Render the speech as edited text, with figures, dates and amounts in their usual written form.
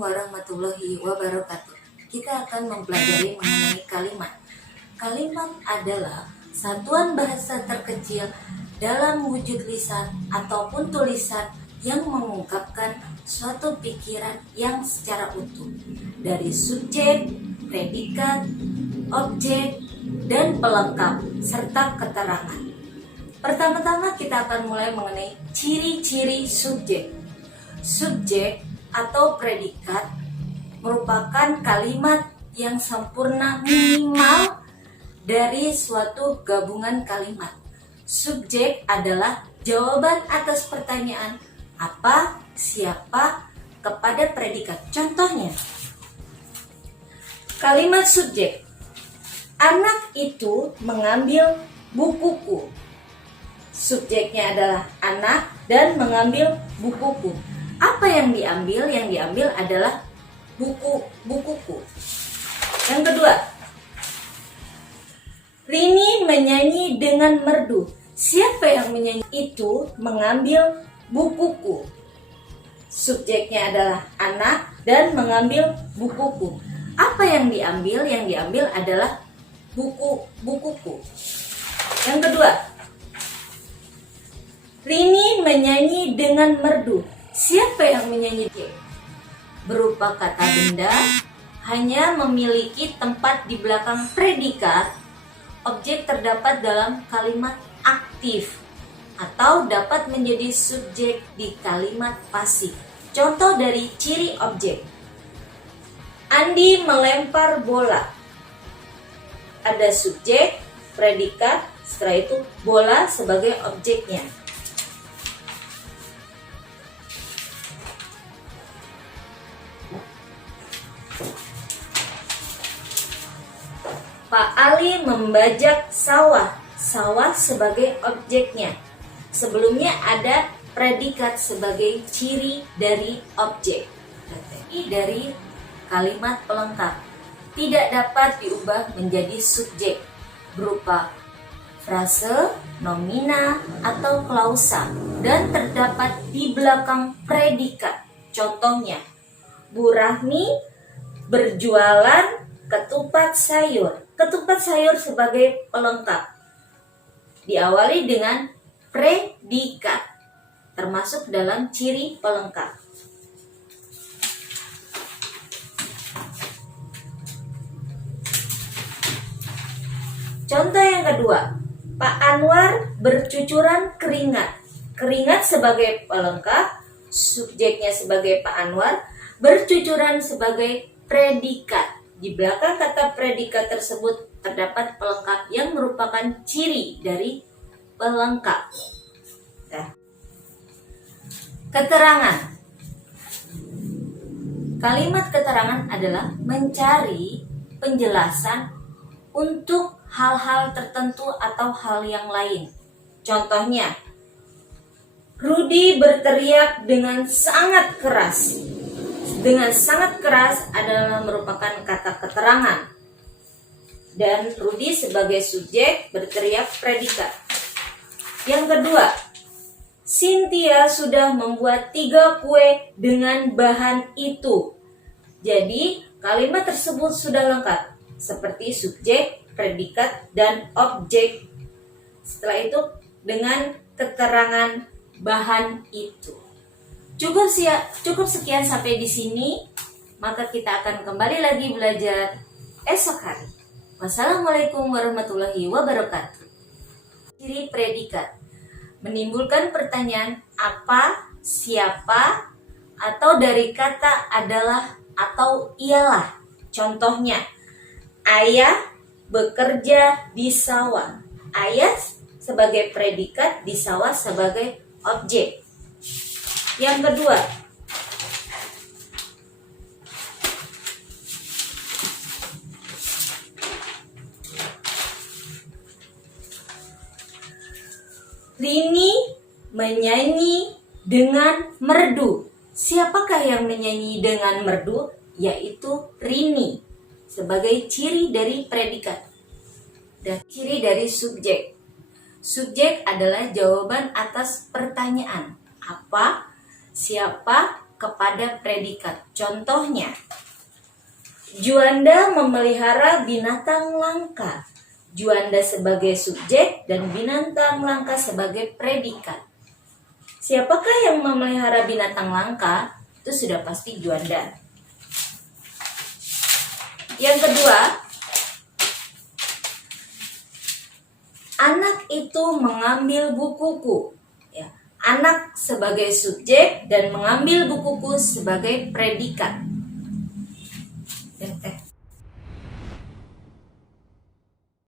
warahmatullahi wabarakatuh. Kita akan mempelajari mengenai kalimat. Kalimat adalah satuan bahasa terkecil dalam wujud lisan ataupun tulisan yang mengungkapkan suatu pikiran yang secara utuh dari subjek, predikat, objek, dan pelengkap serta keterangan. Pertama-tama kita akan mulai mengenai ciri-ciri subjek. Subjek atau predikat merupakan kalimat yang sempurna minimal dari suatu gabungan kalimat. Subjek adalah jawaban atas pertanyaan apa, siapa, kepada predikat. Contohnya, kalimat subjek. Anak itu mengambil bukuku. Subjeknya adalah anak dan mengambil bukuku. Apa yang diambil? Yang diambil adalah bukuku. Yang kedua, Rini menyanyi dengan merdu. Siapa yang menyanyi? Itu mengambil bukuku. Subjeknya adalah anak dan mengambil bukuku. Apa yang diambil? Yang diambil adalah bukuku. Yang kedua, Rini menyanyi dengan merdu. Siapa yang menyanyi? Berupa kata benda, hanya memiliki tempat di belakang predikat. Objek terdapat dalam kalimat aktif atau dapat menjadi subjek di kalimat pasif. Contoh dari ciri objek. Andi melempar bola. Ada subjek, predikat, setelah itu bola sebagai objeknya. Pak Ali membajak sawah. Sawah sebagai objeknya. Sebelumnya ada predikat sebagai ciri dari objek. Dari kalimat pelengkap tidak dapat diubah menjadi subjek berupa frase, nomina, atau klausa dan terdapat di belakang predikat. Contohnya, Bu Rahmi berjualan ketupat sayur. Ketupat sayur sebagai pelengkap diawali dengan predikat, termasuk dalam ciri pelengkap. Contoh yang kedua, Pak Anwar bercucuran keringat. Keringat sebagai pelengkap, subjeknya sebagai Pak Anwar, bercucuran sebagai predikat. Di belakang kata predikat tersebut terdapat pelengkap yang merupakan ciri dari pelengkap. Nah, keterangan. Kalimat keterangan adalah mencari penjelasan untuk hal-hal tertentu atau hal yang lain. Contohnya, Rudi berteriak dengan sangat keras. Dengan sangat keras adalah merupakan kata keterangan. Dan Rudi sebagai subjek berteriak predikat. Yang kedua, Cynthia sudah membuat 3 kue dengan bahan itu. Jadi kalimat tersebut sudah lengkap seperti subjek, predikat, dan objek. Setelah itu dengan keterangan bahan itu. Cukup sekian sampai di sini. Maka kita akan kembali lagi belajar esok hari. Wassalamualaikum warahmatullahi wabarakatuh. Ciri predikat menimbulkan pertanyaan apa, siapa, atau dari kata adalah atau ialah. Contohnya, ayah bekerja di sawah. Ayah sebagai predikat, di sawah sebagai objek. Yang kedua, Rini menyanyi dengan merdu. Siapakah yang menyanyi dengan merdu? Yaitu Rini sebagai ciri dari predikat dan ciri dari subjek. Subjek adalah jawaban atas pertanyaan apa, siapa, kepada predikat. Contohnya, Juanda memelihara binatang langka. Juanda sebagai subjek dan binatang langka sebagai predikat. Siapakah yang memelihara binatang langka? Itu sudah pasti Juanda. Yang kedua, anak itu mengambil bukuku. Ya, anak sebagai subjek dan mengambil bukuku sebagai predikat.